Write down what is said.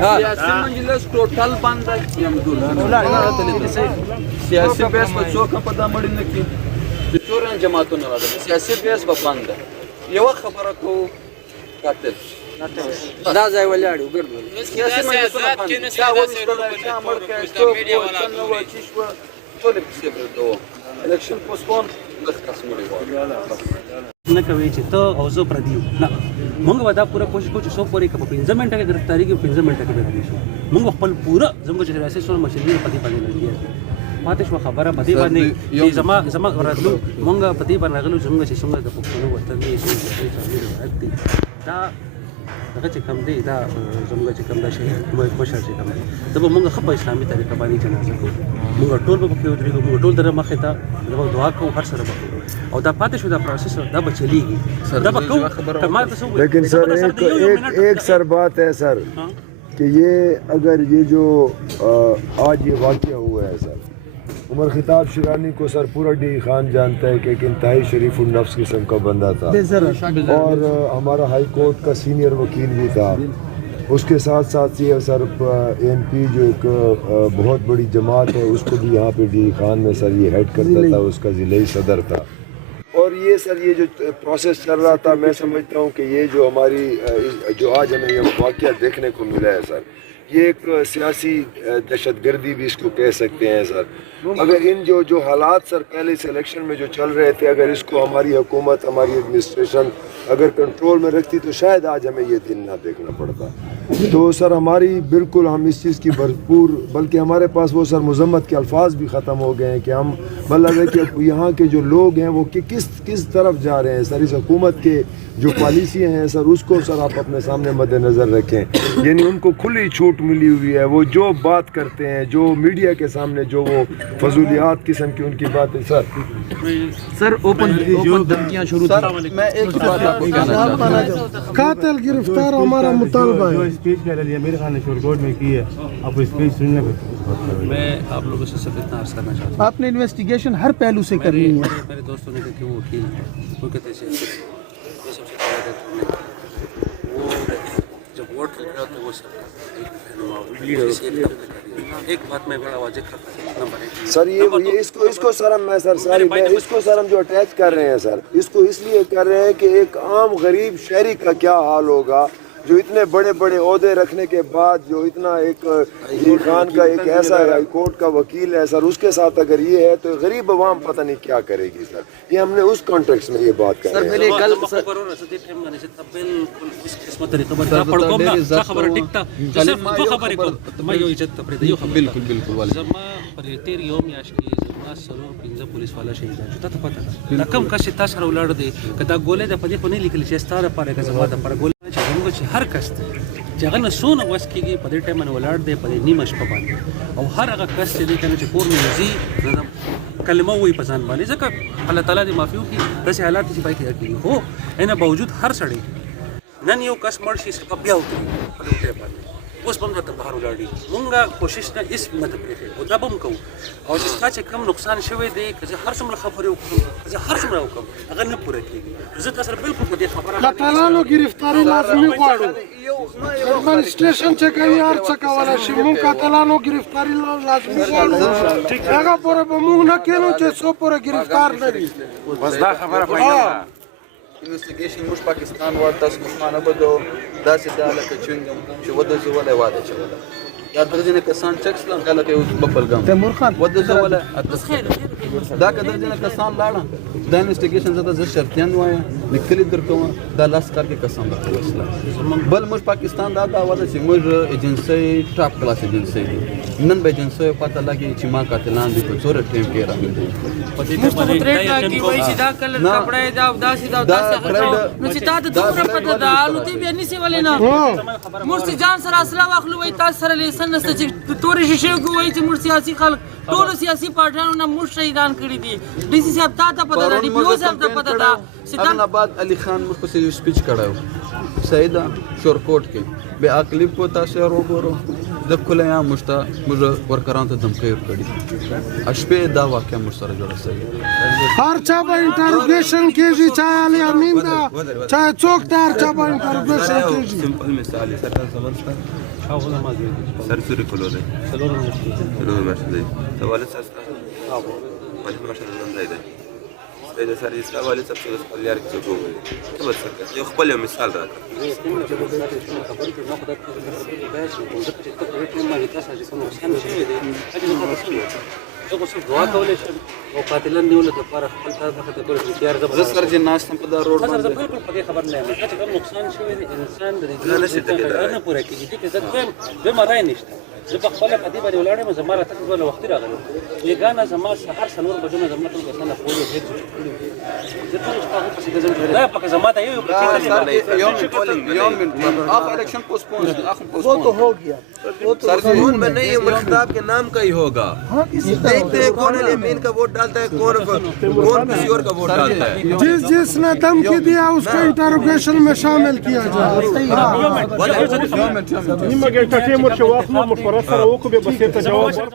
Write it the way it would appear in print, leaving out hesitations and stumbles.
سیاسي مجلس ټوټل بند دی سیاسي بحث به څوک هم په دا مړي نه کړي چې څورن جماعتونه راغلي سیاسي بحث به بند دی یوه خبره کوو قاتل دا ځای ولاړ وګرځول سیاسي مجلسونه بند دي چا وویشتلی چا مړ کړی څوک وه څه نه وه چې شوه ټولې کیسې پرېږده وو الیکشن پوسټپون لږ کس مړي غواړي نه کوي چې ته او زه پردي یو نه موږ به دا پوره کوشش کوو چې څو پورې که په 15 منټه کې ګرفتاري کې 15 منټه کې به راشو موږ خپل پوره زموږ چې ریاست سره مشري په دې باندې لګیا دي پاتې شو خبره په دې باندې چې زما راتلو موږ په دې باندې راغلو زموږ چې څنګه د پښتنو وطن دی چې دا هغه چې کوم دی دا زموږ چې کوم دا شهید مشر چې کوم دی دا به موږ ښه په اسلامي طریقه باندې جنازه کوو موږ ټول به پکې ودرېږو موږ ټول در مخې ته زموږ دعا کوو هر سره به کوو او دا پاتې شو دا پروسیس دا به چلیږي دا به کوو لیکن سر ایک سر بات ہے سر کہ یہ اگر یہ جو آج یہ واقعہ ہوا ہے سر عمر خطاب شیرانی کو سر پورا ڈی خان جانتا ہے کہ ایک انتہائی شریف النفس قسم کا بندہ تھا اور ہمارا ہائی کورٹ کا سینئر وکیل بھی تھا اس کے ساتھ ساتھ یہ سر این پی جو ایک بہت بڑی جماعت ہے اس کو بھی یہاں پہ ڈی خان میں سر یہ ہیڈ کرتا تھا اس کا ضلعی صدر تھا اور یہ سر یہ جو پروسیس چل رہا تھا میں سمجھتا ہوں کہ یہ جو ہماری جو آج ہمیں یہ واقعہ دیکھنے کو ملا ہے سر یہ ایک سیاسی دہشت گردی بھی اس کو کہہ سکتے ہیں سر اگر ان جو حالات سر پہلے سے الیکشن میں جو چل رہے تھے اگر اس کو ہماری حکومت ہماری ایڈمنسٹریشن اگر کنٹرول میں رکھتی تو شاید آج ہمیں یہ دن نہ دیکھنا پڑتا تو سر ہماری بالکل ہم اس چیز کی بھرپور بلکہ ہمارے پاس وہ سر مذمت کے الفاظ بھی ختم ہو گئے ہیں کہ ہم مطلب ہے کہ یہاں کے جو لوگ ہیں وہ کس طرف جا رہے ہیں سر اس حکومت کے جو پالیسیاں ہیں سر اس کو سر آپ اپنے سامنے مد نظر رکھیں یعنی ان کو کھلی چھوٹ ملی ہوئی ہے وہ جو بات کرتے ہیں جو میڈیا کے سامنے جو وہ فضولیات قسم کی ان کی باتیں سر اوپن دھمکیاں شروع تھیں میں ایک بات آپ کو کہنا چاہتا ہوں قاتل گرفتار ہمارا مطالبہ ہے اسپیچ میرے لیے میرے خان نے شور کوٹ میں کی ہے آپ اسپیچ سننے میں میں آپ لوگوں سے صرف اتنا عرض کرنا چاہتا ہوں آپ نے انویسٹیگیشن ہر پہلو سے کرنی ہے میرے دوستوں نے کہا کہ وہ وکیل ہیں وہ کہتے ہیں وہ سب سے پہلے وہ جب ووٹ لے رہا تو وہ سب ایک بات میں بڑا واضح کرتا ہوں سر یہ اس کو سر ہم میں سر ساری میں اس کو سر ہم جو اٹیچ کر رہے ہیں سر اس کو اس لیے کر رہے ہیں کہ ایک عام غریب شہری کا کیا حال ہوگا جو اتنے بڑے بڑے عہدے رکھنے کے بعد جو اتنا ایک ڈی خان کا ایک ایسا ہائی کورٹ کا وکیل ہے سر اس کے ساتھ اگر یہ ہے تو غریب عوام پتہ نہیں کیا کرے گی سر یہ ہم نے اس کانٹیکس میں یہ بات کر رہے ہیں پولیس والا شهید شو ته پته ده کم کس چې تاسو سره ولاړ دی کدا ګولې د پدې په نه لیکل چې ستاره پاره که زما د پر ګولې چې موږ چې هر کس چې هغه نه سونه وس کېږي په دې ټایم باندې ولاړ دی په دې نیمه شپه باندې او هر هغه کس چې دی کنه چې کور مې وزي کلمه وایي په ځان باندې ځکه الله تعالی دې معافي وکړي داسې حالات چې پای کې کېږي خو اینه باوجود هر سړی نن یو کس مړ شي سبب بیا وکړي په دې ټایم باندې اوس به موږ ته بهر ولاړ مونږه کوشش نه هېڅ نه ته پرېښې او دا به هم کوو او چې ستا چې کم نقصان شوی دی که زه هر څومره خبرې وکړم که زه هر څومره وکړم هغه نه پوره کېږي زه تا سره بالکل په دې خبره قاتلانو گرفتاری لازمي غواړو ایڈمنسټریشن چې کوي هر څه کولی شي موږ قاتلانو گرفتاری لازمي غواړو هغه پورې به موږ نه کښېنو چې څو پورې گرفتار نه وي بس دا خبره فاینل انویسټیګیشن موږ پاکستان ورته تاسو مخانه بدو داسې دا لکه چونګم چې ودزه ولا واده چوله یا درځنه کسان چک سلام کله کې اوس بپلګم تیمور خان ودزه ولا دا کده درځنه کسان لاړه دا انویسټیګیشن زده شرطیان وایا لیکلي درکوم دا لاس کار کې کسان راځي بل موږ پاکستان دا واده چې موږ ایجنسی ټاپ کلاس ایجنسی دي نن به ایجنسی پته لګي چې ما قاتلان دي په څوره ټیم کې راغلي مستقرات کی وای چې دا کلر کپڑے دا داسې نو چې تا ته دومره پته ده الوتې بیا نیسي ولې نه مرسي جان سره اصله واخلو وای تاسو سره لیسن نسته چې تورې شیشې وای چې مر سیاسي خلک ټول سیاسي پارټیانو نه مر شهیدان کړي دي ډي سي صاحب تا ته پته ده ډي پی او صاحب ته پته ده سیدان آباد علی خان مر کو یو سپیچ کړو سیدا شورکوټ کې به اکلیپ کو تاسو وګورو د کله یا مشتا مر ورکران ته دمکې ورکړي اشپې دا واقعا مر سره جوړه سي هر چا به انټروګیشن کېږي چا علي امین دا چا څوک ته هر چا به انټروګیشن کېږي سمپل مثال ہے سرکار زبردست هغه نه مازه سر سوري کولو دی څلورم نشته څلور میاشتې دی ته والد صاحب ستا والد ماشاء الله ځای دی سپی د سر یې ستا والد صاحب چې د خپل یار کې څوک وګوري ته به څه کوې یو خپل یو مثال راکړه خبر کې نو خدای ته ځکه چې ته په دې ټیم باندې تاسو چې کوم نقصان شوی دی هغه نه تاسو زه خو دعا کولای شم او قاتلان نیولو لپاره خپل کار مخه ته کول چې یار زه سر چې ناست په دا روډ زه باندې بالکل په دې خبر نه یم چې کوم نقصان شوی دی انسان د دې نه پوره کېږي چې زه مرای نشته زه په خپل په دې باندې ولاړم زما را تک له وخت راغلی یګانه زما سحر سنور بجونه زما ټول کسانه پوهې هیڅ زه ټول تاسو په څه ځم دا په زما ته یو آپ الیکشن پوسٹپون وہ تو ہو گیا قانون میں نہیں عمر خطاب کے نام کا ہی ہوگا دیکھتے ہیں کون علی امین کا ووٹ ڈالتا ہے کون کسی اور کا ووٹ ڈالتا ہے جس نے دھمکی دیا اس کو انٹروگیشن میں شامل کیا جائے نیمه ګنټه ټیم ورشو واخلو مشوره سره وکړو به بسیط جواب